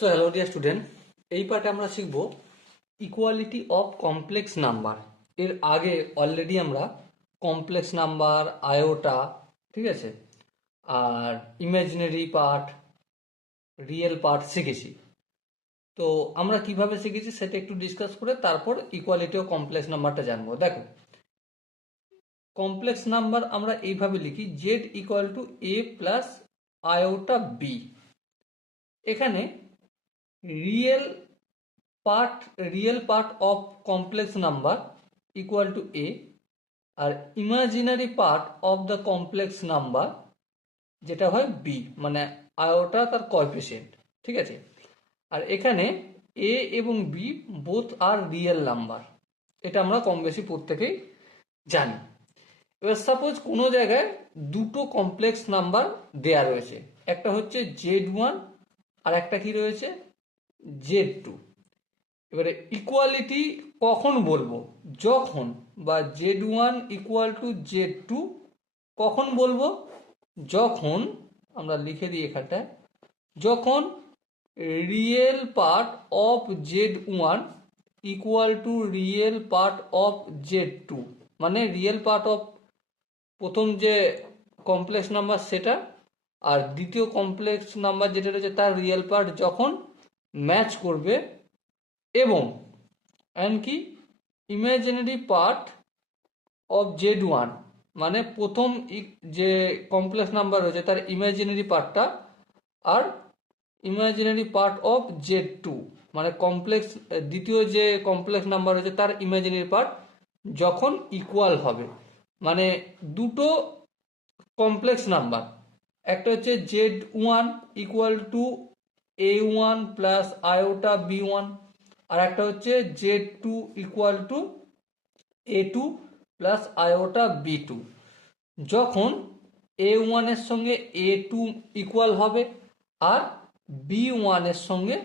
So hello dear student, এই পার্টে আমরা শিখব ইকুয়ালিটি অফ কমপ্লেক্স নাম্বার। এর আগে অলরেডি আমরা কমপ্লেক্স নাম্বার, আয়োটা, ঠিক আছে, আর ইমাজিনারি পার্ট, রিয়েল পার্ট শিখেছি। তো আমরা কিভাবে শিখেছি সেটা একটু ডিসকাস করে তারপর ইকুয়ালিটি অফ কমপ্লেক্স নাম্বারটা জানবো। দেখো, কমপ্লেক্স নাম্বার আমরা এইভাবে লিখি Z equal to A plus iota B. এখানে real real part of complex number equal to A, আর imaginary part of the complex number যেটা হয় বি, মানে আয়োটা তার কোএফিসিয়েন্ট, ঠিক আছে। আর এখানে এ এবং বি বোথ আর রিয়েল নাম্বার, এটা আমরা কম বেশি প্রত্যেকেই জানি। এবার সাপোজ কোনো জায়গায় দুটো কমপ্লেক্স নাম্বার দেয়া রয়েছে, একটা হচ্ছে Z1 আর একটা কি রয়েছে Z2। এবারে ইকুয়ালিটি কখন বলবো? যখন, বা Z1 ইকুয়াল টু Z2 কখন বলবো? যখন আমরা লিখে দিই এখানটায়, যখন real part of Z1 equal to real part of Z2, মানে রিয়েল পার্ট অফ প্রথম যে কমপ্লেক্স নাম্বার সেটা আর দ্বিতীয় কমপ্লেক্স নাম্বার যেটা রয়েছে তার রিয়েল পার্ট যখন ম্যাচ করবে, এবং কি ইমাজিনারি পার্ট অফ Z1, মানে প্রথম যে কমপ্লেক্স নাম্বার রয়েছে তার ইমাজিনারি পার্টটা আর ইমাজিনারি পার্ট অফ Z2, মানে দ্বিতীয় যে কমপ্লেক্স নাম্বার রয়েছে তার ইমাজিনারি পার্ট যখন ইকুয়াল হবে, মানে দুটো কমপ্লেক্স নাম্বার, একটা হচ্ছে Z1 equal to A1 plus iota B1, আর একটা হচ্ছে Z2 equal to A2 plus iota B2। যখন A1 এর সঙ্গে A2 ইকুয়াল হবে আর B1 এর সঙ্গে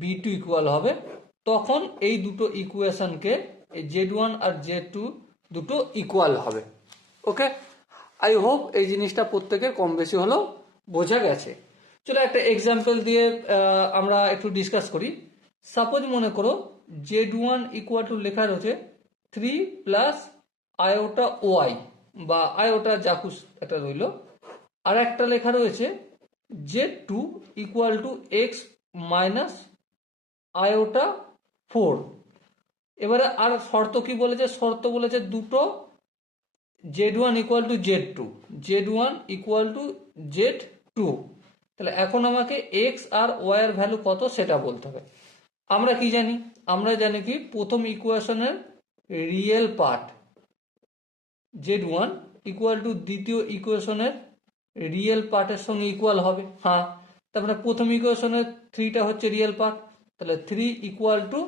B2 ইকুয়াল হবে, তখন এই দুটো ইকুয়েশনকে Z1 আর Z2 দুটো ইকুয়াল হবে। ওকে, আই হোপ এই জিনিসটা প্রত্যেকের কম বেশি হলেও বোঝা গেছে। চলো একটা এক্সাম্পল দিয়ে আমরা একটু ডিসকাস করি। সাপোজ মনে করো Z1 ইকুয়াল টু লেখা রয়েছে 3 প্লাস আয়োটা ওয়াই, বা আয়োটা জাকুস এটা রইল, আর একটা লেখা রয়েছে Z2 equal to x minus iota 4। এবারে আর শর্ত কি বলেছে? শর্ত বলেছে দুটো Z1 equal to Z2, Z1 equal to Z2। তাহলে এখন আমাকে এক্স আর ওয়াই এর ভ্যালু কত সেটা বলতে হবে। আমরা কি জানি? আমরা জানি কি প্রথম ইকুয়েশনের real part Z1 equal to দ্বিতীয় ইকুয়েশনের রিয়েল পার্টের সঙ্গে ইকুয়াল হবে। হ্যাঁ, তারপরে প্রথম ইকুয়েশনের 3টা হচ্ছে রিয়েল পার্ট, তাহলে 3 ইকুয়াল টু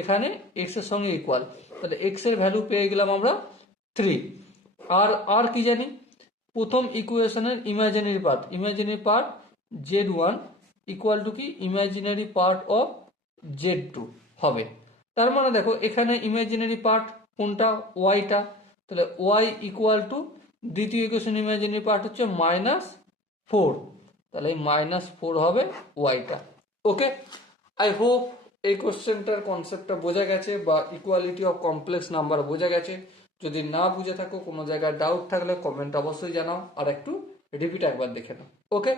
এখানে এক্স এর সঙ্গে ইকুয়াল, তাহলে এক্স এর ভ্যালু পেয়ে গেলাম আমরা 3। আর কি জানি? প্রথম ইকুয়েশনের imaginary part Z1 equal to কি ইমাজিনারি পার্ট অফ Z2 হবে। তার মানে দেখো এখানে ইমাজিনারি পার্ট কোনটা? ওয়াইটা, তাহলে ওয়াই ইকুয়াল টু দ্বিতীয় ইকুয়েশন ইমাজিনারি পার্ট হচ্ছে -4, তাহলে এই -4 হবে ওয়াইটা। ওকে, আই হোপ এই কোশ্চেনটার কনসেপ্টটা বোঝা গেছে, বা ইকুয়ালিটি অফ কমপ্লেক্স নাম্বার বোঝা গেছে। যদি না বুঝে থাকো, কোনো জায়গায় ডাউট থাকলে কমেন্ট অবশ্যই জানাও, আর একটু রিপিট একবার দেখে নাও। ওকে,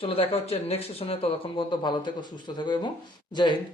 চলো দেখা হচ্ছে নেক্সট সেশনে। ততক্ষণ পর্যন্ত ভালো থেকো, সুস্থ থেকো এবং জয় হিন্দ।